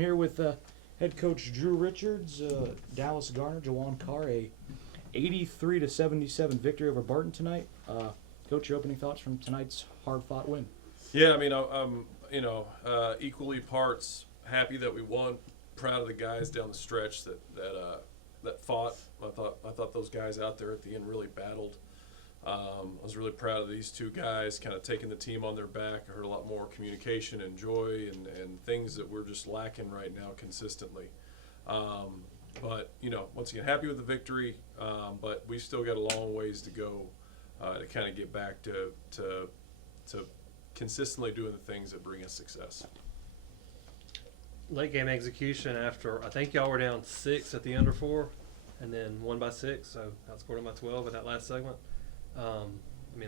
I'm here with head coach Drew Richards, Dallas Garner, Jawan Carr, a 83-77 victory over Barton tonight. Coach, your opening thoughts from tonight's hard-fought win? Yeah, I mean, I'm equally parts happy that we won. Proud of the guys down the stretch that fought. I thought those guys out there at the end really battled. I was really proud of these two guys kind of taking the team on their back. I heard a lot more communication and joy and things that we're just lacking right now consistently. But, once again, happy with the victory, but we still got a long ways to go to kind of get back to consistently doing the things that bring us success. Late game execution after, I think y'all were down 6 at the under 4 and then won by 6, so outscored them by 12 in that last segment.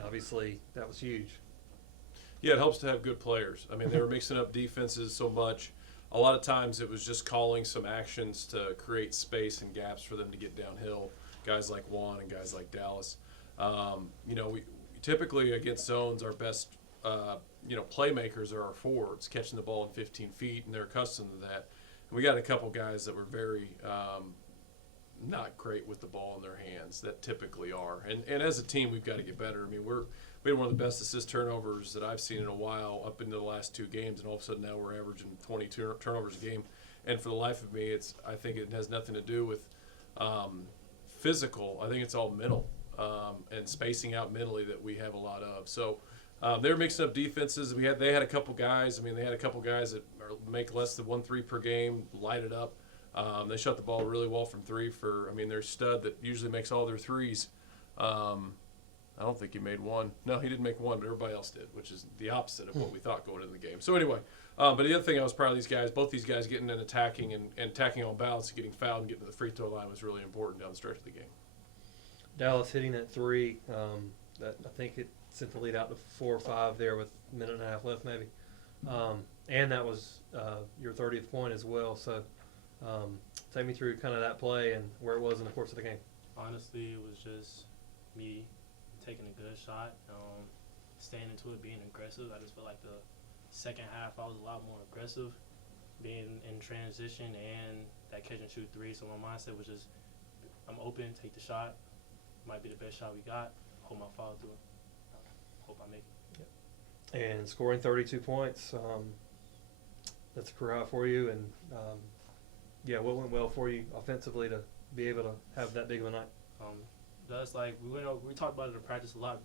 Obviously that was huge. Yeah, it helps to have good players. I mean, they were mixing up defenses so much. A lot of times it was just calling some actions to create space and gaps for them to get downhill, guys like Juan and guys like Dallas. We typically against zones, our best playmakers are our forwards, catching the ball in 15 feet, and they're accustomed to that. And we got a couple guys that were very not great with the ball in their hands that typically are. And as a team, we've got to get better. I mean, we had one of the best assist turnovers that I've seen in a while up into the last 2 games, and all of a sudden now we're averaging 22 turnovers a game. And for the life of me, I think it has nothing to do with physical. I think it's all mental and spacing out mentally that we have a lot of. So they were mixing up defenses. They had a couple guys. They had a couple guys that make less than 1 3 per game, light it up. They shot the ball really well from 3 they're a stud that usually makes all their threes. I don't think he made 1. No, he didn't make 1, but everybody else did, which is the opposite of what we thought going into the game. So anyway, but the other thing I was proud of these guys, both these guys getting and attacking and attacking on balance, getting fouled and getting to the free throw line was really important down the stretch of the game. Dallas hitting that 3, that I think it sent the lead out to 4 or 5 there with a minute and a half left maybe. And that was your 30th point as well. So take me through kind of that play and where it was in the course of the game. Honestly, it was just me taking a good shot, staying into it, being aggressive. I just feel like the second half I was a lot more aggressive, being in transition and that catch and shoot 3. So my mindset was just, I'm open, take the shot. Might be the best shot we got. Hope I follow through. Hope I make it. Yep. And scoring 32 points, that's a career high for you. And what went well for you offensively to be able to have that big of a night? That's like we talked about it in practice a lot.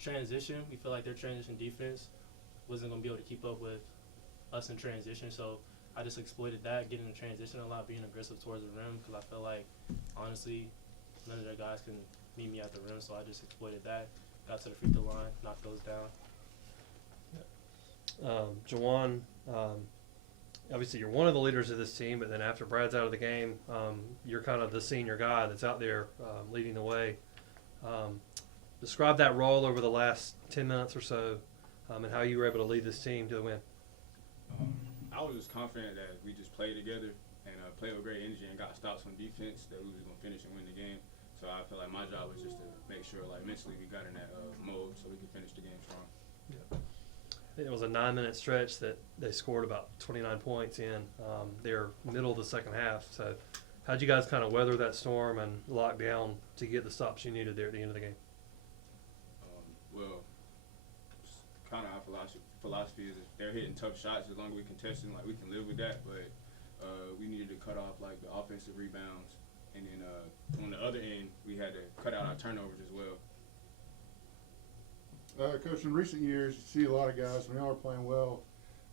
Transition, we feel like their transition defense wasn't going to be able to keep up with us in transition. So I just exploited that, getting in transition a lot, being aggressive towards the rim, because I feel like, honestly, none of their guys can meet me at the rim. So I just exploited that, got to the free throw line, knocked those down. Jawan, obviously you're one of the leaders of this team, but then after Brad's out of the game, you're kind of the senior guy that's out there leading the way. Describe that role over the last 10 minutes or so and how you were able to lead this team to the win. I was just confident that we just played together and played with great energy and got stops on defense, that we was going to finish and win the game. So I feel like my job was just to make sure, mentally we got in that mode so we could finish the game strong. Yeah. I think it was a 9-minute stretch that they scored about 29 points in their middle of the second half. So how'd you guys kind of weather that storm and lock down to get the stops you needed there at the end of the game? Kind of our philosophy is if they're hitting tough shots, as long as we contesting, we can live with that. But we needed to cut off, the offensive rebounds. And then on the other end, we had to cut out our turnovers as well. Coach, in recent years, you see a lot of guys, when y'all are playing well,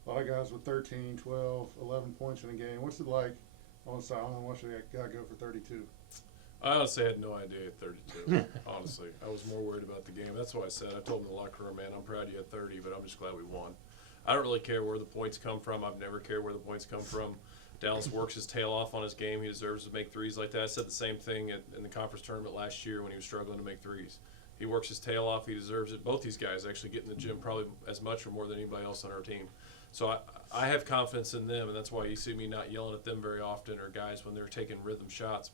a lot of guys with 13, 12, 11 points in a game. What's it like on the sideline watching that guy go for 32? I honestly had no idea at 32. Honestly, I was more worried about the game. That's why I said, I told him in the locker room, man, I'm proud you had 30, but I'm just glad we won. I don't really care where the points come from. I've never cared where the points come from. Dallas works his tail off on his game. He deserves to make threes like that. I said the same thing in the conference tournament last year when he was struggling to make threes. He works his tail off. He deserves it. Both these guys actually get in the gym probably as much or more than anybody else on our team. So I have confidence in them, and that's why you see me not yelling at them very often, or guys when they're taking rhythm shots.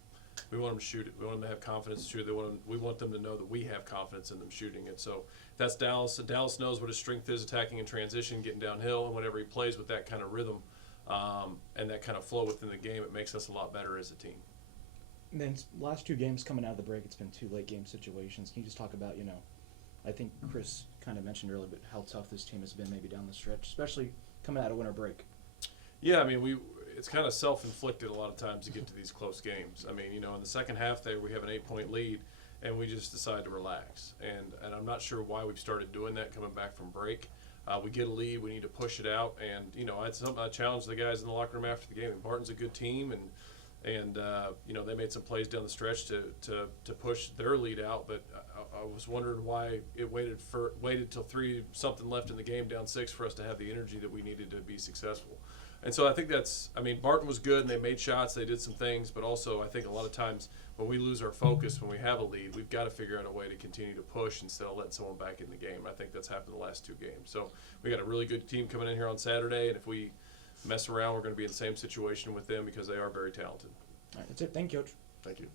We want them to shoot it. We want them to have confidence to shoot it. We want them to know that we have confidence in them shooting it. So that's Dallas. Dallas knows what his strength is, attacking in transition, getting downhill, and whenever he plays with that kind of rhythm, and that kind of flow within the game, it makes us a lot better as a team. And then last 2 games coming out of the break, it's been 2 late game situations. Can you just talk about, I think Chris kind of mentioned earlier, but how tough this team has been maybe down the stretch, especially coming out of winter break. Yeah, I mean, it's kind of self-inflicted a lot of times to get to these close games. I mean, in the second half there, we have an 8-point lead, and we just decide to relax. And I'm not sure why we've started doing that coming back from break. We get a lead, we need to push it out, and it's something I challenged the guys in the locker room after the game. And Barton's a good team, and they made some plays down the stretch to push their lead out. But I was wondering why it waited till 3 something left in the game, down 6, for us to have the energy that we needed to be successful. And so I think Barton was good, and they made shots, they did some things, but also I think a lot of times when we lose our focus, when we have a lead, we've got to figure out a way to continue to push instead of letting someone back in the game. I think that's happened the last 2 games. So we got a really good team coming in here on Saturday, and if we mess around, we're going to be in the same situation with them because they are very talented. All right, that's it. Thank you, Coach. Thank you.